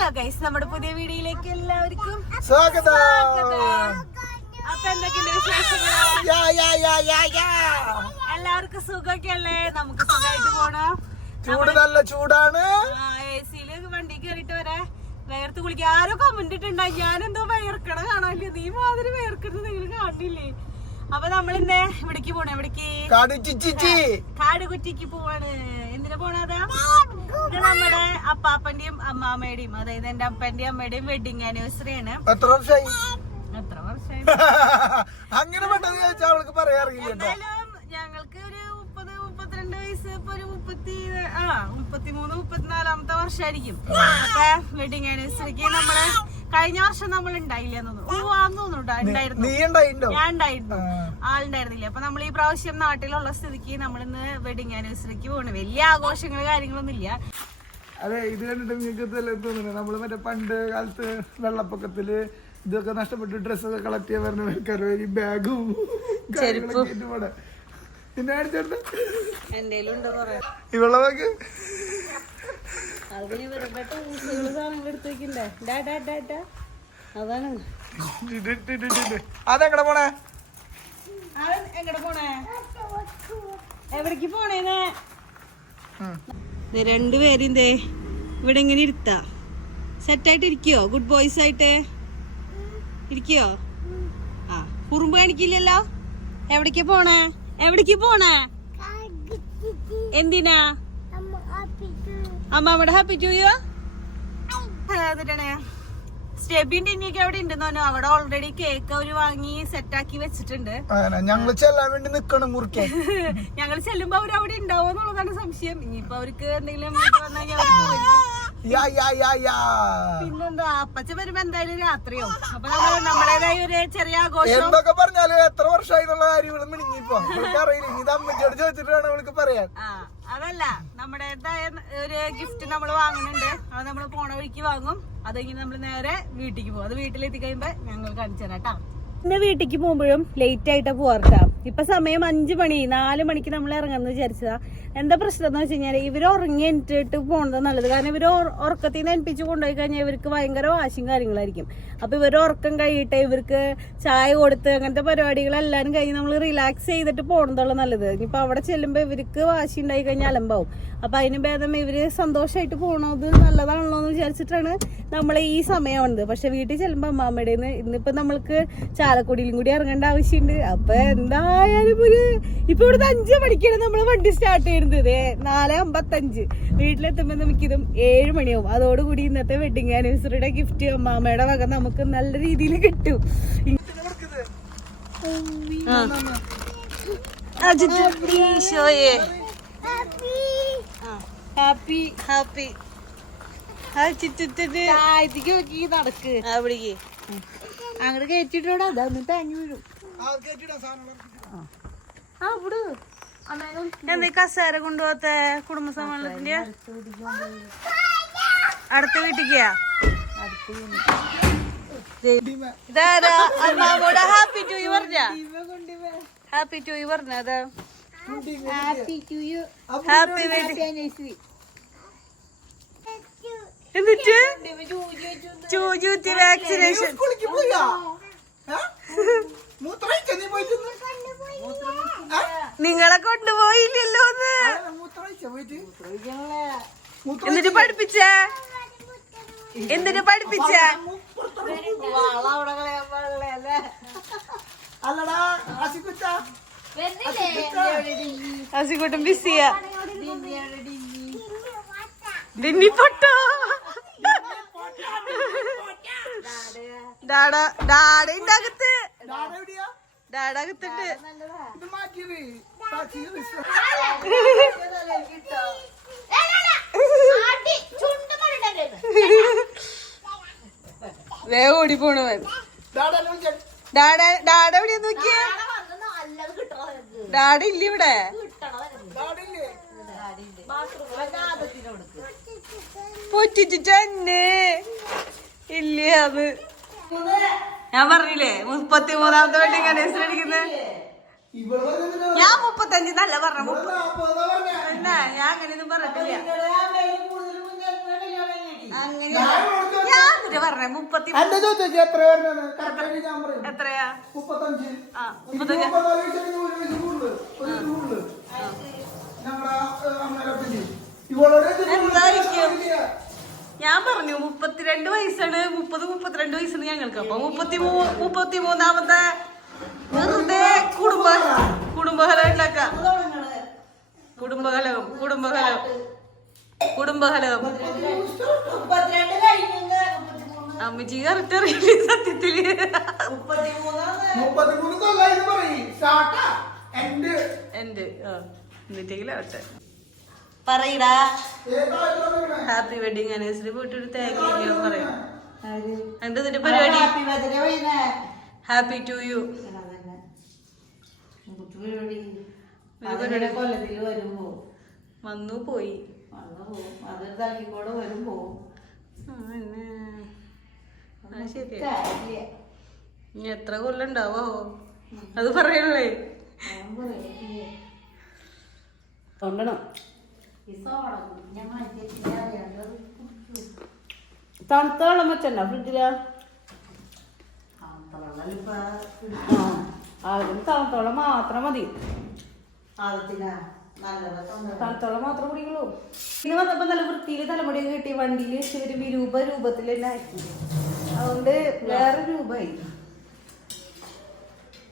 Hello guys, നമ്മുടെ പുതിയ വീഡിയോയിലേക്ക് എല്ലാവർക്കും സ്വാഗതം. അപ്പൊ എന്തൊക്കെയുണ്ട് വിശേഷങ്ങൾ? എല്ലാവർക്കും സുഖമൊക്കെ അല്ലേ? നമുക്ക് സുഖമായിട്ട് പോണം. ചൂട് നല്ല ചൂടാണ്. AC-ല് വണ്ടി കയറിട്ട് വരെ വേർത്ത് കുളിക്കുക. ആരോ കമന്റ് ഇട്ടുണ്ടായി, ഞാനെന്തോ വേർക്കണ കാണാനില്ല, നീ മാതിരി വേർക്കുന്നത് നിങ്ങൾ കാണില്ലേ? അപ്പൊ നമ്മളിന്ന് ഇവിടേക്ക് പോണേ. എവിടേക്ക്? കാട് കുറ്റിക്ക് പോവാണ്. എന്തിനാ പോണതാ? ഇത് നമ്മുടെ അപ്പാപ്പന്റെയും അമ്മാമ്മയുടെയും, അതായത് എന്റെ അപ്പന്റെയും അമ്മയുടെയും വെഡിങ് ആനിവേഴ്സറി ആണ്. എത്ര വർഷമായി? അങ്ങനെ അവൾക്ക് പറയാറില്ല. എന്തായാലും ഞങ്ങൾക്ക് ഒരു 30-32 വയസ്സ്, ഇപ്പൊ ഒരു 33-34 വർഷമായിരിക്കും. അപ്പൊ വെഡിങ് ആനിവേഴ്സറിക്ക് നമ്മള് കഴിഞ്ഞ വർഷം നമ്മൾ ഉണ്ടായില്ലെന്ന് തോന്നുന്നു. ഞാൻ ഉണ്ടായിരുന്നു, ആളുണ്ടായിരുന്നില്ല. അപ്പൊ നമ്മൾ ഈ പ്രാവശ്യം നാട്ടിലുള്ള സ്ഥിതിക്ക് നമ്മളിന്ന് വെഡിങ് ആനിവേഴ്സറിക്ക് പോകണം. വലിയ ആഘോഷങ്ങൾ കാര്യങ്ങളൊന്നും ഇല്ല. അതെ, ഇത് കണ്ടിട്ട് നിങ്ങൾക്ക് തോന്നുന്നു നമ്മള് മറ്റേ പണ്ട് കാലത്ത് വെള്ളപ്പൊക്കത്തില് ഇതൊക്കെ നഷ്ടപ്പെട്ട് ഡ്രസ്സൊക്കെ കളക്ട് ചെയ്യാൻ പറഞ്ഞ ബാഗും പോടെ. പിന്നെ എന്തേലും ഉണ്ടോ ഇവളെ ബാഗ് അതെങ്ങടെ പോണേ? എവിടേക്ക് പോണേന്ന്? രണ്ടുപേരും ഇവിടെ ഇങ്ങനെ ഇരുത്താ. സെറ്റായിട്ട് ഇരിക്കോ? ഗുഡ് ബോയ്സ് ആയിട്ട് ഇരിക്കോ? ആ, കുറുമ്പ് കാണിക്കില്ലല്ലോ. എവിടേക്ക് പോണേ? എന്തിനാ? അമ്മയുടെ ഹാപ്പി ടു യു. സ്റ്റെബിന്റെ ഇനിയൊക്കെ അവിടെ ഉണ്ടെന്ന്. അവിടെ ഓൾറെഡി കേക്ക് അവര് വാങ്ങി സെറ്റാക്കി വെച്ചിട്ടുണ്ട്. ഞങ്ങൾ ചെല്ലാൻ വേണ്ടി നിക്കണം മുറിക്കാൻ. ഞങ്ങൾ ചെല്ലുമ്പോ അവര് അവിടെ ഉണ്ടാവോ എന്നുള്ളതാണ് സംശയം. ഇനിയിപ്പൊ അവർക്ക് എന്തെങ്കിലും പിന്നെന്താ, അപ്പച്ച വരുമ്പോ എന്തായാലും രാത്രിയോ. അപ്പൊ നമ്മുടേതായ ഒരു ചെറിയ ആഘോഷം. എന്തൊക്കെ പറഞ്ഞാല് എത്ര വർഷമായി എന്നുള്ള കാര്യം മിണിങ്ങിപ്പോ അറിയില്ല. ഇത് അമ്മച്ചോട് ചോദിച്ചിട്ട് വേണം അവൾക്ക് പറയാൻ. അതല്ല, നമ്മുടേതായ ഒരു ഗിഫ്റ്റ് നമ്മൾ വാങ്ങുന്നുണ്ട്. അത് നമ്മൾ പോണ വഴിക്ക് വാങ്ങും. അത് കഴിഞ്ഞ് നമ്മൾ നേരെ വീട്ടിലേക്ക് പോകും. അത് വീട്ടിലെത്തി കഴിയുമ്പോ ഞങ്ങൾ കാണിച്ചു തരാം കേട്ടാ. പിന്നെ വീട്ടിലേക്ക് പോകുമ്പോഴും ലേറ്റ് ആയിട്ടാ പോവാർട്ടാ. ഇപ്പൊ സമയം 5 മണി, 4 മണിക്ക് നമ്മൾ ഇറങ്ങാന്ന് വിചാരിച്ചതാ. എന്താ പ്രശ്നം എന്ന് വെച്ച് കഴിഞ്ഞാൽ ഇവര് ഉറങ്ങി എണിറ്റിട്ട് പോണത് നല്ലത്. കാരണം ഇവര് ഉറക്കത്തിൽ നിന്ന് എണിപ്പിച്ച് കൊണ്ടുപോയി കഴിഞ്ഞാൽ ഇവർക്ക് ഭയങ്കര വാശിയും കാര്യങ്ങളായിരിക്കും. അപ്പൊ ഇവര് ഉറക്കം കഴിയിട്ട് ഇവർക്ക് ചായ കൊടുത്ത് അങ്ങനത്തെ പരിപാടികളെല്ലാരും കഴിഞ്ഞ് നമ്മൾ റിലാക്സ് ചെയ്തിട്ട് പോണതുള്ള നല്ലത്. ഇനിയിപ്പൊ അവിടെ ചെല്ലുമ്പോ ഇവർക്ക് വാശി ഉണ്ടായി കഴിഞ്ഞാൽ അലമ്പാവും. അപ്പൊ അതിന് ഭേദം ഇവര് സന്തോഷമായിട്ട് പോണത് നല്ലതാണല്ലോ എന്ന് വിചാരിച്ചിട്ടാണ് നമ്മൾ ഈ സമയം വന്നത്. പക്ഷെ വീട്ടിൽ ചെല്ലുമ്പോ അമ്മാമ്മയുടെ ഇന്നിപ്പോ നമ്മൾക്ക് ചാലക്കുടിയിലും കൂടി ഇറങ്ങേണ്ട ആവശ്യമുണ്ട്. അപ്പൊ എന്തായാലും ഇപ്പൊ ഇവിടുത്തെ 5 മണിക്കാണ് നമ്മള് വണ്ടി സ്റ്റാർട്ട് ചെയ്യുന്നത്. 4:55. വീട്ടിലെത്തുമ്പോ നമുക്കിതും 7 മണിയാവും. അതോടുകൂടി ഇന്നത്തെ വെഡിങ് ആനിവേഴ്സറിയുടെ ഗിഫ്റ്റ് അമ്മാമ്മയുടെ വക നമുക്ക് നല്ല രീതിയിൽ കിട്ടും. ഹാപ്പി ഹാപ്പി നടക്ക് അവിടേക്ക് അങ്ങോട്ട് കയറ്റിട്ടോടാ. അതൊന്ന് തേങ്ങി വീഴും. എന്താ കസേര കൊണ്ടുപോകാത്ത കുടുംബസമ്മേളനത്തിന്റെ? അടുത്ത വീട്ടിക്കാ? ഇതാരാ? അമ്മാമോട് ഹാപ്പി ടു യു പറഞ്ഞ? ഹാപ്പി ടു യു പറഞ്ഞത്? Happy wedding. എന്നിട്ട് ചൂചൂത്തി വാക്സിനേഷൻ. നിങ്ങളെ കൊണ്ടുപോയില്ലല്ലോ. എന്നിട്ട് പഠിപ്പിച്ചേ? അസിക്കുട്ടും ബിസിയാ. ദിന്നി പൊട്ടോ? ഡാഡകത്ത് ഡാഡകത്തുണ്ട്. വേഗം ഓടി പോണവൻ. ഡാഡ എവിടെയാ നോക്കിയ? ഡാഡ ഇല്ല ഇവിടെ. പൊറ്റിച്ചിട്ടെന്നെ ഇല്ല. അത് ഞാൻ പറഞ്ഞില്ലേ 33ാമത്തെ വെഡിങ് ആനിവേഴ്സറി അടിക്കുന്നത്. ഞാൻ 35 നല്ല പറഞ്ഞ. ഞാൻ അങ്ങനെയൊന്നും പറഞ്ഞിട്ടില്ല. അങ്ങനെ എന്നിട്ട് പറഞ്ഞേ 30 എന്റെ ചോദിച്ചു എത്ര വരുന്നത് കറക്റ്റായിട്ട് ഞാൻ പറയും എത്രയാ 35 ആ 35 ഞാൻ പറഞ്ഞു 32 വയസ്സാണ് 32 വയസ്സാണ് ഞങ്ങൾക്ക് അപ്പൊ 33 വെറുതെ കുടുംബകലം ഉണ്ടാക്കാം കുടുംബകലകം അമ്മച്ചി കറക്റ്റ് അറിയില്ലേ സത്യത്തില് 33 എന്റെ എന്നിട്ടെങ്കിലാവട്ടെ പറയടാ ഹാപ്പി വെഡിങ് ആനിവേഴ്സറി പോയിട്ട് തേങ്ങ പറയാം എന്താ നിന്റെ പരിപാടി ഹാപ്പി ടു യു വന്നു പോയി ശരിയാ ഇനി എത്ര കൊല്ലം ഉണ്ടാവോ അത് പറയണല്ലേ കൊണ്ടണം തണുത്ത വെള്ളം വെച്ചണ്ട ഫ്രിഡ്ജിലാ അതിന് തണുത്ത വെള്ളം മാത്രം മതി തണുത്തോളം മാത്രം കുടിക്കുള്ളൂ പിന്നെ വന്നപ്പോ നല്ല വൃത്തിയിൽ തലമുടിയൊക്കെ കിട്ടി വണ്ടിയിൽ വെച്ച് ഒരു രൂപത്തിൽ തന്നെ ആക്കി അതുകൊണ്ട് വേറെ രൂപമായി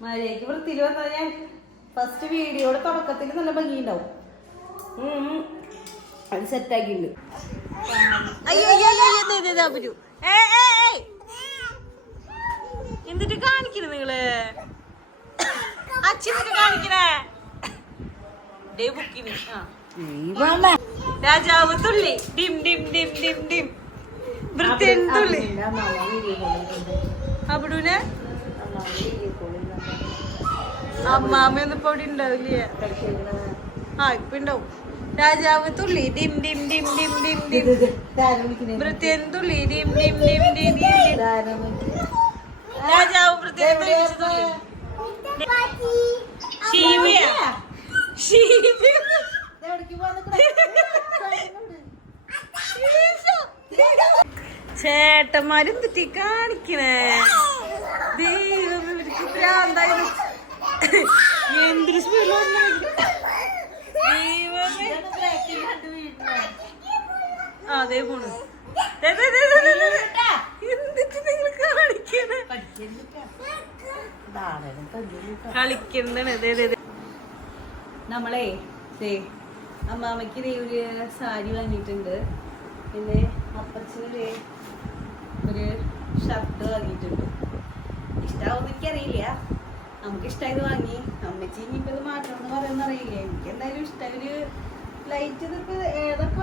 മഴയ്ക്ക് വൃത്തിയിൽ വന്നാൽ ഞാൻ ഫസ്റ്റ് വീഡിയോയുടെ തുടക്കത്തിൽ നല്ല ഭംഗിയുണ്ടാവും അത് സെറ്റാക്കിണ്ട് എന്നിട്ട് കാണിക്കണേ നിങ്ങള് അച്ഛനൊക്കെ കാണിക്കണേ രാജാവ് തുള്ളി ഡിം ഡിം ഡിം ഡിം ഡിം വൃത്തിയൻ തുള്ളി അവിടൂനെ അമ്മാമ്മയൊന്നും ഇപ്പൊ അവിടെ ഉണ്ടാവില്ല ആ ഇപ്പൊ ഉണ്ടാവും രാജാവ് തുള്ളി ഡിം ഡിം ഡിം ഡിം ഡിം ഡിം വൃത്തിയൻ തുള്ളി ഡിം ഡിം ഡിം ഡിം ഡിം രാജാവ് വൃത്തിയൻ തുള്ളി ശിവയാ ചേട്ടന്മാരും തെറ്റി കാണിക്കണേ ദൈവം ഇവർക്ക് ഭ്രാന്തായിരുന്നു എന്തൊരു സ്പീഡിൽ ദൈവമേ അതേ പോണു എന്നിട്ട് നിങ്ങൾ കാണിക്കണേ കളിക്കുന്നതാണ് നമ്മളെ അമ്മാമ്മക്ക് ഒരു സാരി വാങ്ങിയിട്ടുണ്ട് പിന്നെ അപ്പച്ചന് ഒരു ഷർട്ട് വാങ്ങിയിട്ടുണ്ട് ഇഷ്ടാവുന്ന എനിക്കറിയില്ല നമുക്ക് ഇഷ്ടമായത് വാങ്ങി അമ്മച്ചി ഇനിയിപ്പോ ഇത് മാറ്റണമെന്ന് പറയുന്ന അറിയില്ല എനിക്ക് എന്തായാലും ഇഷ്ടം ഒരു ലൈറ്റ് ഇതൊക്കെ ഏതൊക്കെ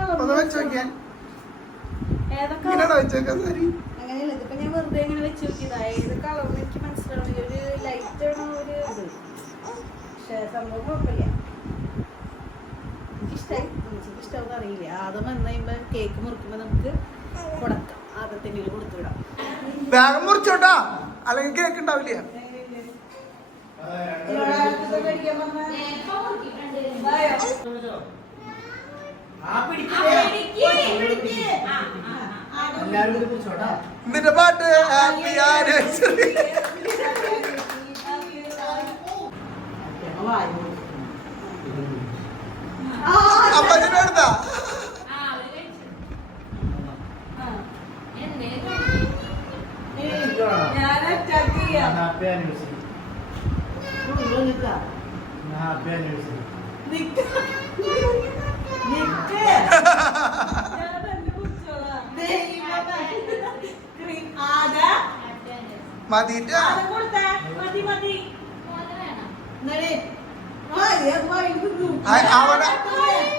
അങ്ങനെയല്ല ഇതിപ്പോ ഞാൻ വെറുതെ ഇങ്ങനെ വെച്ച് നോക്കിയതാ ഏത് കളർന്ന് എനിക്ക് മനസ്സിലാവില്ല ഒരു ലൈറ്റ് ആണ് ഒരു ഇത് പക്ഷെ സംഭവം കുഴപ്പമില്ല എനിക്കിഷ്ടായി എനിക്ക് ഇഷ്ടമാവുന്ന അറിയില്ല ആദ്യം വന്നു കഴിയുമ്പോ കേക്ക് മുറിക്കുമ്പോ നമുക്ക് കൊടുക്കാം ആദ്യത്തെ കൊടുത്തുവിടാം വേഗം മുറിച്ചോട്ടാ അല്ലെങ്കിൽ കേക്ക് ഉണ്ടാവില്ല നിന്റെ പാട്ട് ഹാപ്പി ആനിവേഴ്സറി അപ്പച്ചനെ എടുത്താ ഹാപ്പി ആനിവേഴ്സറി ഹാപ്പി ആനിവേഴ്സറി മതിട്ടാ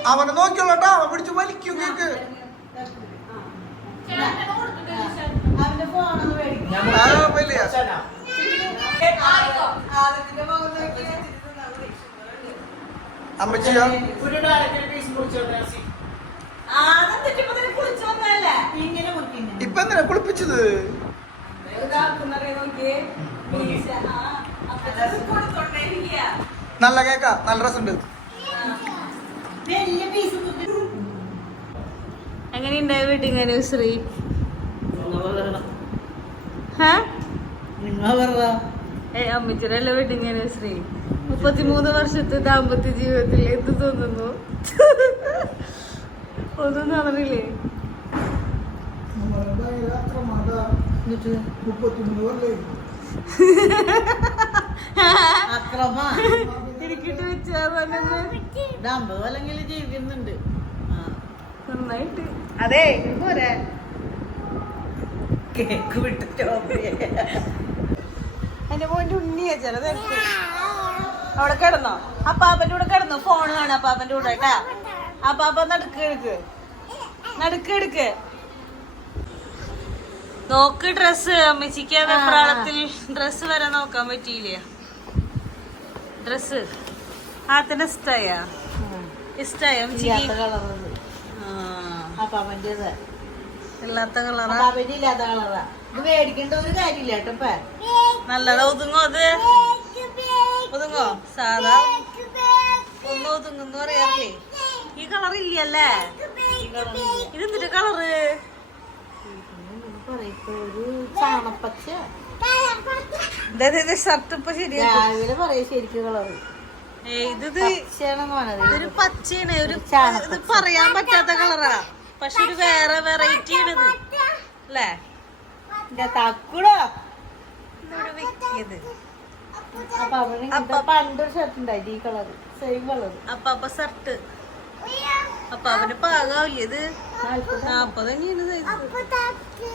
അവനെ നോക്കിയോളട്ടാ അവൻ പിടിച്ച് വലിക്കും കേക്ക് അമ്മച്ചിയാ ഇപ്പൊ എന്തിനാ കുളിപ്പിച്ചത് നല്ല കേക്കാ നല്ല രസമുണ്ട് എങ്ങനെയുണ്ടായി വെഡിങ് ആനിവേഴ്സറി അമ്മച്ചിയുടെ വെഡിങ് ആനിവേഴ്സറി 33 വർഷത്തെ ദാമ്പത്യ ജീവിതത്തിൽ എന്ത് തോന്നുന്നു? ഒന്നും തോന്നണില്ലേ? 33 ഇരിക്കിട്ട് വെച്ചാ ജീവിക്കുന്നുണ്ട് നന്നായിട്ട്. അതെ പോരെ കേക്ക് വിട്ടിട്ടോ എന്റെ മോന്റെ ഉണ്ണിയാ ചില നേരത്ത് അവിടെ കിടന്നോ? അപ്പാപ്പന്റെ കൂടെ കിടന്നോ? ഫോണ് കാണാം അപ്പാപ്പന്റെ കൂടെ കേട്ടാ. അപ്പാപ്പ നടുക്ക് നോക്ക് ഡ്രസ്. അമ്മച്ചിക്ക് വെപ്രാളത്തിൽ ഡ്രസ് വരെ നോക്കാൻ പറ്റിയില്ലേ? ഡ്രസ് ആത്തിന്റെ ഇഷ്ടായ ഇല്ലാത്ത കളറാ? ഇല്ലാത്ത കളറാ. ഇത് മേടിക്കേണ്ട ഒരു കാര്യമില്ല കേട്ടോ. നല്ലതാ. ഒതുങ്ങോ? അത് ഒതുങ്ങോ? സാധാ ഒന്ന് ഒതുങ്ങുന്ന് പറയാറില്ലേ? ഈ കളർ ഇല്ലല്ലേ? ഇതെന്തിട്ട് കളറ്? ഒരു ചാണപ്പച്ച ഷർട്ട് ഇപ്പൊ ശരിയാ. രാവിലെ പറയാ ശരിക്കും കളറ് ഇതൊരു പച്ചയാണ്. ഇത് പറയാൻ പറ്റാത്ത കളറാ. പക്ഷെ ഒരു വേറെ വെറൈറ്റി ആണിത് അല്ലേ? തക്കുടോ വെക്കിയത് പണ്ടൊരു ഷർട്ട് ഉണ്ടായി ഈ കളർ സെയിം കളർ. അപ്പാപ്പ ഷർട്ട് അപ്പാപ്പന്റെ പാകാവില്ല. ഇത് 40 തന്നെയാണ്.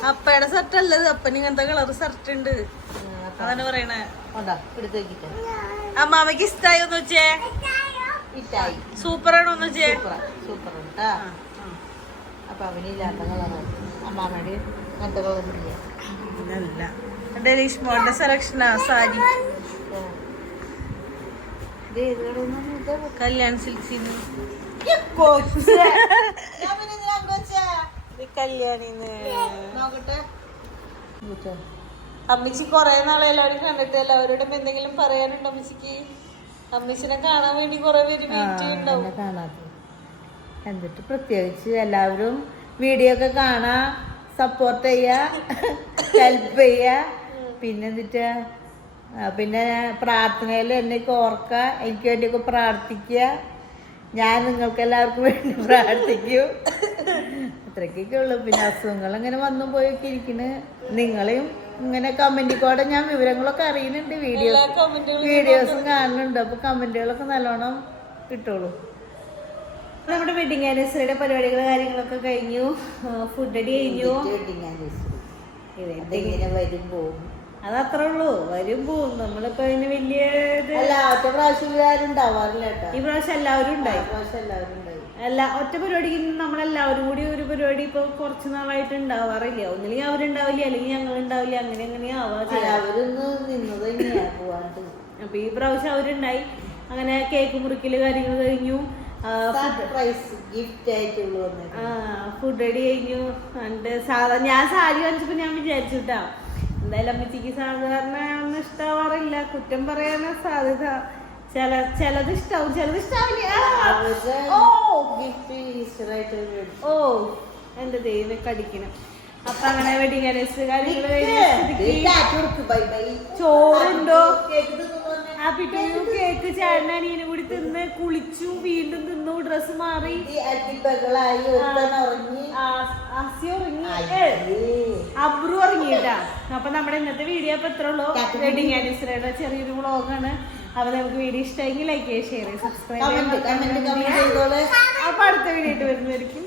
അപ്പയുടെ ഷർട്ട് അല്ലത്. അപ്പന് ഇങ്ങനത്തെ കളർ ഷർട്ട് ഉണ്ട്. അതാണ് പറയണേ. അമ്മാമക്ക് ഇഷ്ടായി ഒന്ന് വെച്ചേ. സൂപ്പറാണോ ഒന്ന് വെച്ചേ? സൂപ്പർ ഉണ്ടാ. അപ്പൊ അവനില്ലാത്ത കളറാണ്. അമ്മാമ്മയുടെ അങ്ങനത്തെ കളറില്ല. ഇതല്ല ഡെലീഷ് മോളുടെ സെലക്ഷനാ സാരി. കല്യാൺ സിൽക്സിന്ന് കല്യാണിന്ന്. അമ്മച്ചി കൊറേ നാളെ എല്ലാവരും കണ്ടിട്ട് എല്ലാവരോടും എന്തെങ്കിലും പറയാനുണ്ടോ അമ്മച്ചിക്ക്? അമ്മച്ചിനെ കാണാൻ വേണ്ടി കൊറേ പേര് വെയിറ്റ് ചെയ്യുന്നുണ്ടാവും. എന്നിട്ട് പ്രത്യേകിച്ച് എല്ലാവരും വീഡിയോ ഒക്കെ കാണാ, സപ്പോർട്ട് ചെയ്യാ, ഹെൽപ്പ് ചെയ്യാ. പിന്നെ പിന്നെ പ്രാർത്ഥനയിൽ എന്നൊക്കെ ഓർക്ക, എനിക്ക് വേണ്ടിയൊക്കെ പ്രാർത്ഥിക്കുക. ഞാൻ നിങ്ങൾക്ക് എല്ലാവർക്കും വേണ്ടി പ്രാർത്ഥിക്കും. അത്രയ്ക്കൊക്കെ ഉള്ളു. പിന്നെ അസുഖങ്ങൾ അങ്ങനെ വന്നും പോയൊക്കെ ഇരിക്കണ്. നിങ്ങളെയും ഇങ്ങനെ കമന്റിൽ കൂടെ ഞാൻ വിവരങ്ങളൊക്കെ അറിയുന്നുണ്ട്. വീഡിയോസും കാണുന്നുണ്ട്. അപ്പൊ കമന്റുകളൊക്കെ നല്ലോണം കിട്ടുള്ളൂ. നമ്മുടെ വെഡിങ് ആനിവേഴ്സറിയുടെ പരിപാടികൾ കാര്യങ്ങളൊക്കെ കഴിഞ്ഞു. ഫുഡ് അടി കഴിഞ്ഞു. വരും പോവും. അതത്രേ ഉള്ളൂ. വരും പോവും. നമ്മളിപ്പോ അതിന് വലിയ ഒറ്റ പ്രാവശ്യം ഉണ്ടാവാറില്ല. ഈ പ്രാവശ്യം എല്ലാവരും ഉണ്ടായി. ഒറ്റ പരിപാടിക്ക് നമ്മളെല്ലാവരും കൂടി ഒരു പരിപാടി ഇപ്പൊ കുറച്ച് നാളായിട്ട് ഉണ്ടാവാറില്ല. ഒന്നില്ലെങ്കിൽ അവരുണ്ടാവില്ല, അല്ലെങ്കിൽ ഞങ്ങൾ ഉണ്ടാവില്ല. അങ്ങനെ ആവാ. അപ്പൊ ഈ പ്രാവശ്യം അവരുണ്ടായി. അങ്ങനെ കേക്ക് മുറിക്കല് കാര്യങ്ങൾ കഴിഞ്ഞു. ഫുഡ് അടി കഴിഞ്ഞു. ഞാൻ സാരി വാങ്ങിച്ചപ്പോ ഞാൻ വിചാരിച്ചുട്ടാ എന്തായാലും അമ്മച്ചിക്ക് സാധാരണ ഒന്നും ഇഷ്ടാവാറില്ല. കുറ്റം പറയാനാ സാധ്യത. ചിലത് ഇഷ്ടാവും, ചിലത് ഇഷ്ടാവില്ല. എന്റെ ദൈവമേ കടിക്കണം. അപ്പൊ അങ്ങനെ വെഡിങ് ആനിവേഴ്സറി കാര്യങ്ങള് ചോറുണ്ടോ? ഹാപ്പി ടു യു കേക്ക് ചേട്ടനീനും കൂടി തിന്ന് കുളിച്ചു, വീണ്ടും തിന്നു, ഡ്രസ് മാറി, അബ്രു ഉറങ്ങിട്ടാ. അപ്പൊ നമ്മുടെ ഇന്നത്തെ വീഡിയോ അപ്പൊ എത്ര ഉള്ളൂ. വെഡിങ് ആനിവേഴ്സറിയുടെ ചെറിയൊരു വ്ളോഗാണ്. അപ്പൊ നമുക്ക് വീഡിയോ ഇഷ്ടമെങ്കിൽ ലൈക്ക് ചെയ്യുക, ഷെയർ ചെയ്യുക, സബ്സ്ക്രൈബ് ചെയ്യുക. അപ്പൊ അടുത്ത വീഡിയോ ആയിട്ട് വരുന്നതായിരിക്കും.